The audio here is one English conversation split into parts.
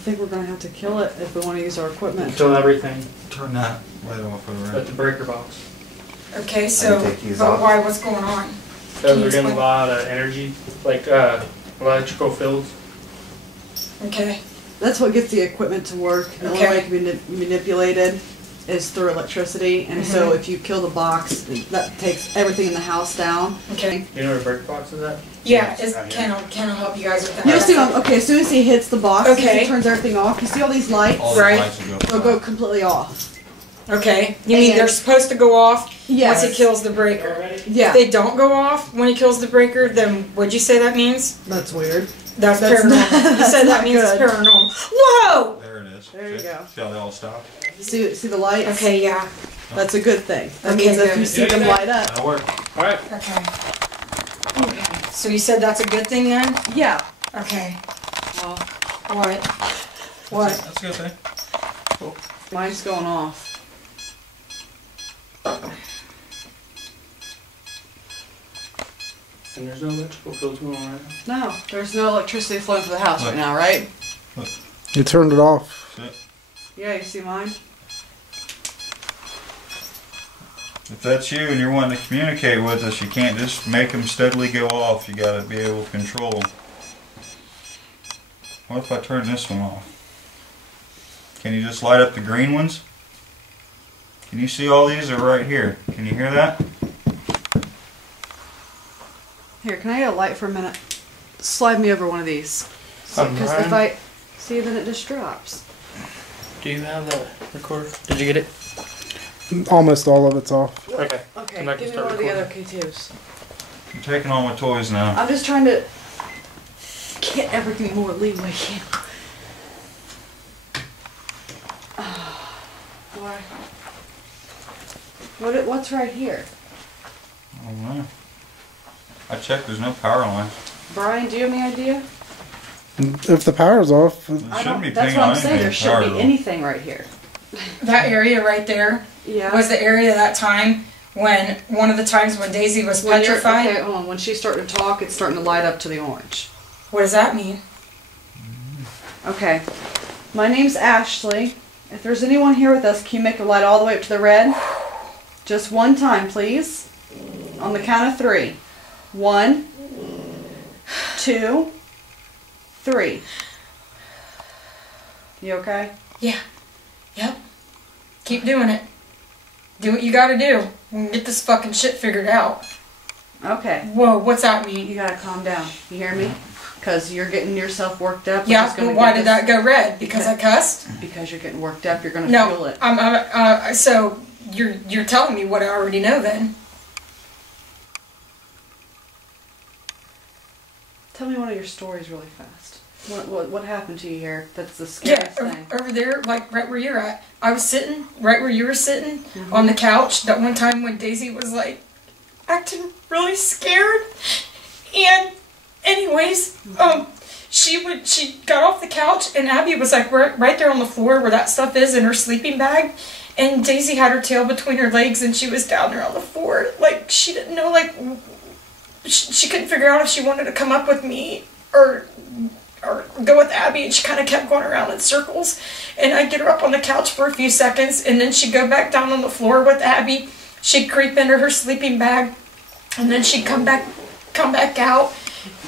think we're gonna have to kill it if we want to use our equipment. Kill everything. Turn that light off over At the breaker box. Okay, so, but why, what's going on? Because we're getting a lot of energy, like electrical fields. Okay. That's what gets the equipment to work. The only way it can be manipulated is through electricity, and so if you kill the box, that takes everything in the house down. Okay. You know where the breaker box is at? Yeah, can I help you guys with that? You'll see, okay, as soon as he hits the box, he turns everything off. You see all these lights? All the lights they'll go completely off. Okay. You mean they're supposed to go off once he kills the breaker? Yeah. If they don't go off when he kills the breaker, then what'd you say that means? That's weird. That's paranormal. You said that means it's paranormal. Whoa! there it is. There you go. See how they all stop? See the lights? Okay, yeah. That's a good thing. That means if you see them light up. That'll work. Alright. Okay. So you said that's a good thing then? Yeah. Okay. Well, what? What? That's a good thing. Cool. Mine's going off. And there's no electrical fields going on right now? No, there's no electricity flowing through the house right now, right? Look. You turned it off. Yeah, you see mine? If that's you and you're wanting to communicate with us, you can't just make them steadily go off. You got to be able to control them. What if I turn this one off? Can you just light up the green ones? Can you see all these are right here? Can you hear that? Here, can I get a light for a minute? Slide me over one of these. Because if I see, then it just drops. Do you have the recorder? Did you get it? Almost all of it's off. Okay. Okay, give me one of the other K2s. I'm taking all my toys now. I'm just trying to get everything more leeway. Why? What's right here? I don't know. I checked, there's no power line. Brian, do you have any idea? If the power's off, It shouldn't be that's pinging what on I'm saying. There anything. shouldn't be anything right here. That area right there was the area that time when, one of the times when Daisy was petrified. Okay, hold on. When she's starting to talk, it's starting to light up to the orange. What does that mean? Okay. My name's Ashley. If there's anyone here with us, can you make the light all the way up to the red? Just one time, please. On the count of 3. 1, 2, 3. You okay? Yeah. Yep. Keep doing it. Do what you gotta do. We can get this fucking shit figured out. Okay. Whoa, what's that mean? You gotta calm down. You hear me? Because you're getting yourself worked up. Yeah, but why did that go red? Because I cussed? Because you're getting worked up. You're gonna feel it. So you're telling me what I already know then. Tell me one of your stories really fast. What happened to you here? That's the scariest thing. Over there, like right where you're at. I was sitting right where you were sitting on the couch that one time when Daisy was like acting really scared. And anyways, she got off the couch and Abby was like right there on the floor where that stuff is in her sleeping bag. And Daisy had her tail between her legs and she was down there on the floor. Like she didn't know, like she couldn't figure out if she wanted to come up with me or go with Abby, and she kind of kept going around in circles. And I'd get her up on the couch for a few seconds, and then she'd go back down on the floor with Abby. She'd creep into her sleeping bag, and then she'd come back out.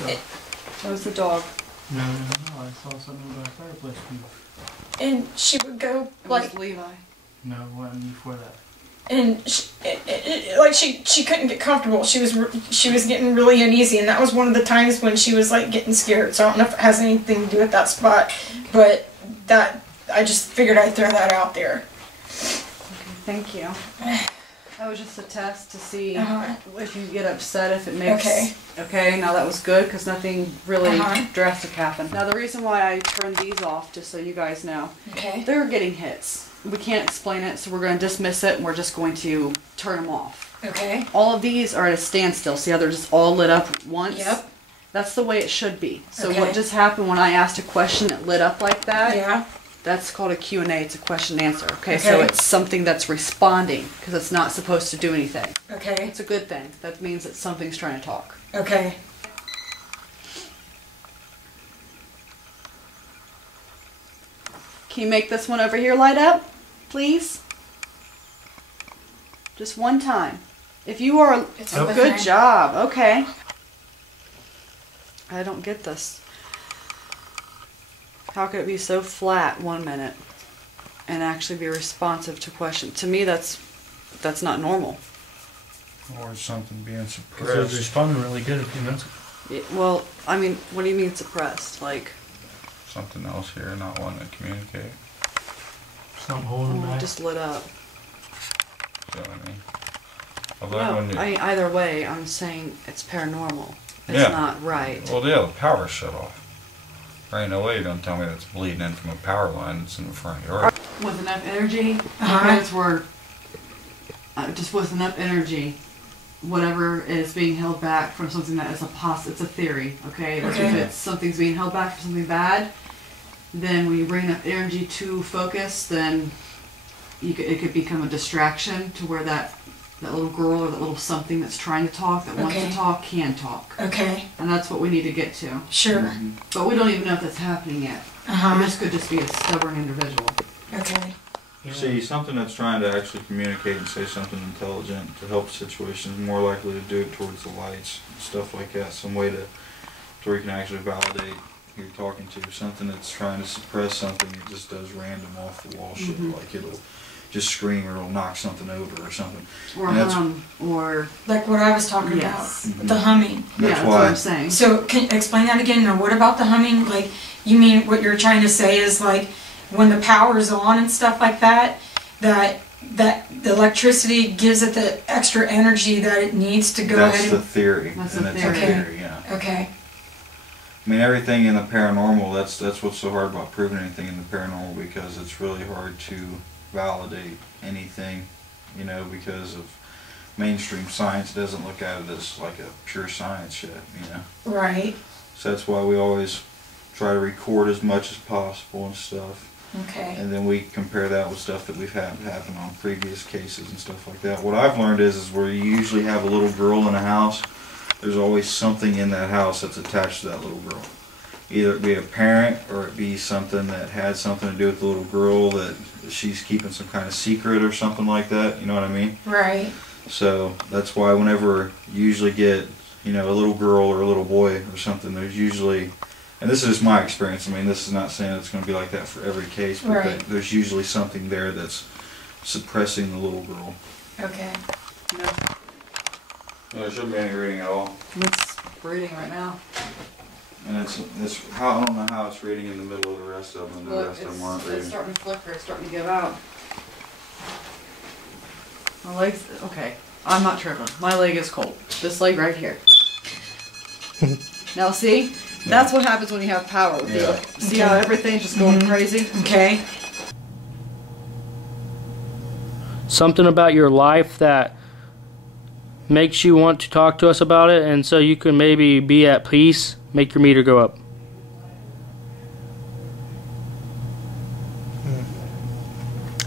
That was the dog. No, I saw something by the fireplace. And she would go like. It was Levi. No, one before that. And she couldn't get comfortable. She was getting really uneasy, and that was one of the times when she was like getting scared. So I don't know if it has anything to do with that spot, but that I just figured I'd throw that out there. Okay, thank you. That was just a test to see if you get upset, if it makes... Okay, now that was good, because nothing really drastic happened. Now the reason why I turned these off, just so you guys know, they're getting hits. We can't explain it, so we're going to dismiss it, and we're just going to turn them off. Okay. All of these are at a standstill. See how they're just all lit up once? Yep. That's the way it should be. So what just happened when I asked a question, it lit up like that? Yeah. That's called a Q&A. It's a question and answer. Okay, so it's something that's responding, because it's not supposed to do anything. Okay. It's a good thing. That means that something's trying to talk. Okay. Can you make this one over here light up, please? Just one time. If you are, It's a over good there. job. Okay. I don't get this. How could it be so flat 1 minute and actually be responsive to questions? To me, that's not normal. Or something being Because it was suppressed. responding really good a few minutes ago. Well, I mean, what do you mean suppressed? Like, Something else here, not wanting to communicate. Something holding back. just lit up. So, I love when you, Either way, I'm saying it's paranormal. It's Yeah. not right. well, yeah, the power's shut off. There ain't no way you're gonna tell me that's bleeding in from a power line that's in the front yard. With enough energy, Uh-huh. because we're just with enough energy, whatever is being held back from something that is it's a theory, okay? Like if Okay. it's something's being held back from something bad, then when you bring enough energy to focus, then it could become a distraction to where that little girl or that little something that's trying to talk, that wants Okay. to talk, can talk. Okay. And that's what we need to get to. Sure. But we don't even know if that's happening yet. This could just be a stubborn individual. Okay. See, something that's trying to actually communicate and say something intelligent to help situations, more likely to do it towards the lights, stuff like that. Some way to where you can actually validate who you're talking to. Something that's trying to suppress something, it just does random off the wall shit. Like it'll just scream or it'll knock something over or something. Or And that's- hum, or... Like what I was talking Yes. about, the humming. That's what I'm saying. So can you explain that again? Now, what about the humming? Like, you mean what you're trying to say is like when the power's on and stuff like that, that the electricity gives it the extra energy that it needs to go That's ahead the and... theory. That's and the it's theory. a theory, yeah. Okay. I mean, everything in the paranormal, that's what's so hard about proving anything in the paranormal, because it's really hard to validate anything, you know, because of mainstream science doesn't look at it as like a pure science yet, you know. Right. So that's why we always try to record as much as possible and stuff. Okay. And then we compare that with stuff that we've had happen on previous cases and stuff like that. What I've learned is where you usually have a little girl in a house, there's always something in that house that's attached to that little girl. Either it be a parent or it be something that had something to do with the little girl, that she's keeping some kind of secret or something like that, you know what I mean? Right. So that's why whenever you usually get, you know, a little girl or a little boy or something, there's usually, and this is just my experience, I mean, this is not saying it's going to be like that for every case, but Right. there's usually something there that's suppressing the little girl. Okay. No, There shouldn't be any reading at all. it's reading right now. And it's how, I don't know how it's reading in the middle of the rest of them, and the Look, rest of them aren't it's reading. starting to flicker, it's starting to give out. My leg's, okay, I'm not tripping. My leg is cold. This leg right here. Now see? That's what happens when you have power. With Yeah. See how everything's just going crazy? Okay. Something about your life that makes you want to talk to us about it, and so you can maybe be at peace, make your meter go up.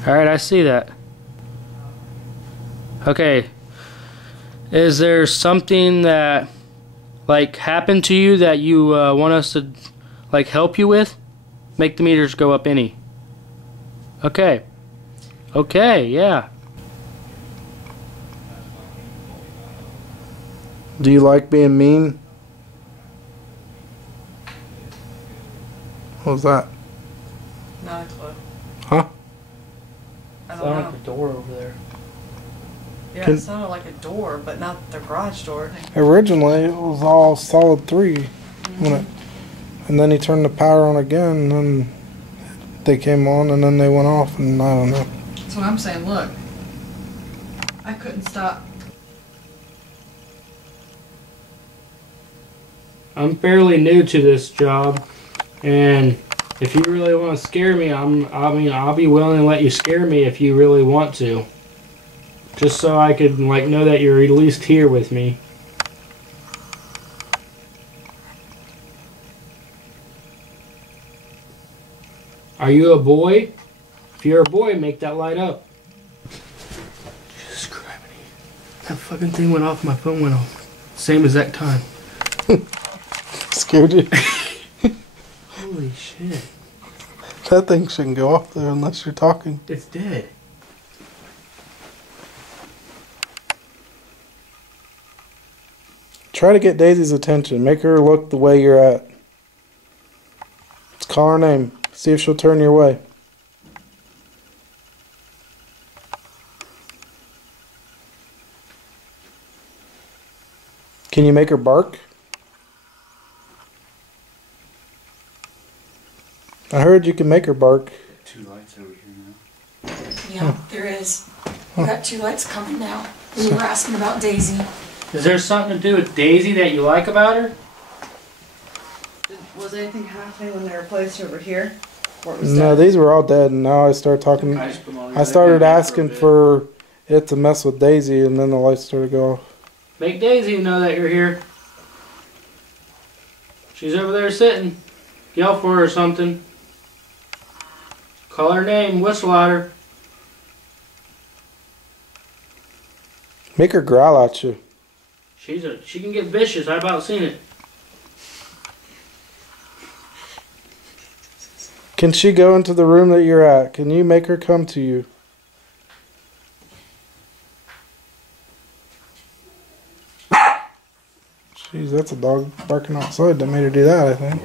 Alright, I see that. Okay. Is there something that like happened to you that you want us to like help you with? Make the meters go up any. Okay. Okay, yeah. Do you like being mean? What was that? Not a clue. Huh? I don't Sound know. like the door over there. Yeah, Can- it sounded like a door, but not the garage door. Originally, it was all solid 3. When it, and then he turned the power on again, and then they came on, and then they went off, and I don't know. That's what I'm saying. Look, I couldn't stop. I'm fairly new to this job, and if you really want to scare me, I'll be willing to let you scare me if you really want to. Just so I could like know that you're at least here with me. Are you a boy? If you're a boy, make that light up. Jesus Christ. That fucking thing went off, my phone went off. Same exact time. Scared you? Holy shit. That thing shouldn't go off there unless you're talking. It's dead. Try to get Daisy's attention. Make her look the way you're at. Just call her name. See if she'll turn your way. Can you make her bark? I heard you can make her bark. 2 lights over here now. Yeah, there is. We got 2 lights coming now. We were asking about Daisy. Is there something to do with Daisy that you like about her? Was anything happening when they were placed over here? Or it was No, dead? these were all dead, and now I started talking. I started asking for it to mess with Daisy, and then the lights started to go off. Make Daisy know that you're here. She's over there sitting. Yell for her or something. Call her name, whistle at her. Make her growl at you. She can get vicious. I about seen it. Can she go into the room that you're at? Can you make her come to you? Jeez, that's a dog barking outside that made her do that, I think.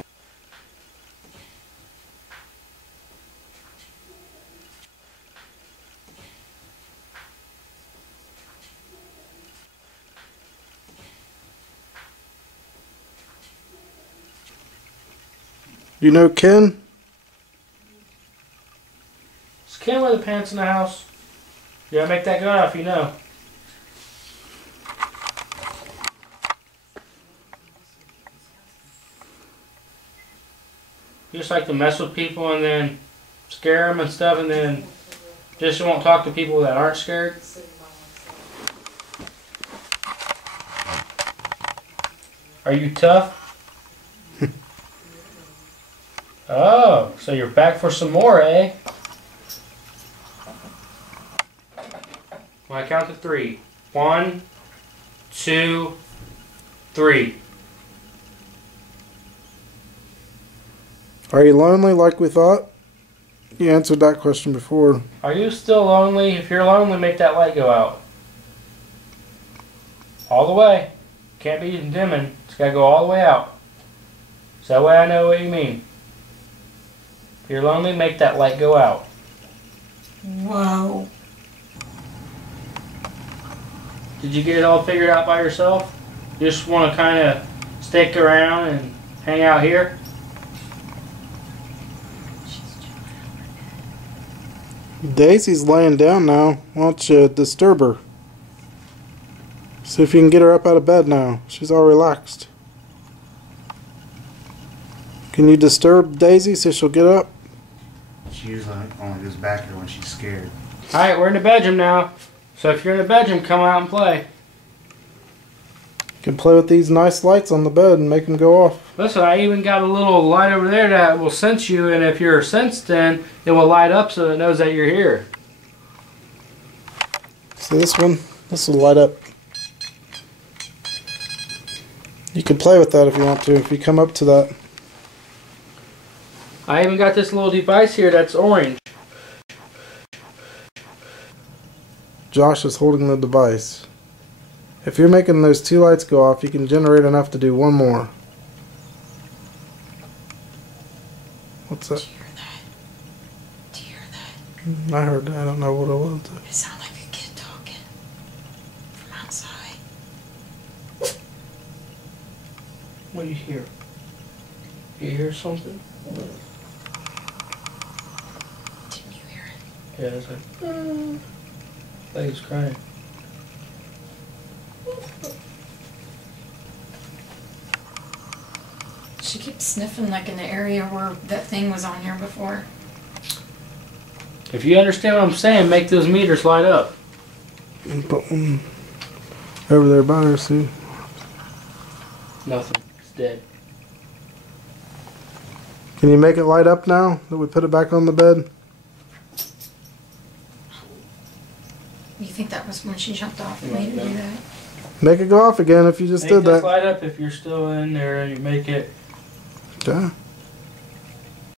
You know Ken? Does Ken wear the pants in the house? Yeah, make that go off, you know. You just like to mess with people and then scare them and stuff, and then just won't talk to people that aren't scared. Are you tough? Oh, so you're back for some more, eh? When I count to 3. 1, 2, 3. Are you lonely like we thought? You answered that question before. Are you still lonely? If you're lonely, make that light go out. All the way. Can't be dimming. It's got to go all the way out. So that way I know what you mean. If you're lonely, make that light go out. Whoa. Did you get it all figured out by yourself? You just want to kind of stick around and hang out here? Daisy's laying down now. Why don't you disturb her? See if you can get her up out of bed now. She's all relaxed. Can you disturb Daisy so she'll get up? She usually only goes back here when she's scared. Alright, we're in the bedroom now. So if you're in the bedroom, come out and play. You can play with these nice lights on the bed and make them go off. Listen, I even got a little light over there that will sense you, and if you're sensed, then it will light up so it knows that you're here. See this one? This will light up. You can play with that if you want to, if you come up to that. I even got this little device here that's orange. Josh is holding the device. If you're making those 2 lights go off, you can generate enough to do 1 more. What's that? Do you hear that? Do you hear that? I heard that. I don't know what it was. It sounded like a kid talking from outside. What do you hear? You hear something? Didn't you hear it? Yeah, it's like, like he's crying. She keeps sniffing like in the area where that thing was on here before. If you understand what I'm saying, make those meters light up. Put one over there by her, see? Nothing. It's dead. Can you make it light up now that we put it back on the bed? You think that was when she jumped off and made her do that? Make it go off again if you just Make did this that. light up if you're still in there and you make it. Yeah.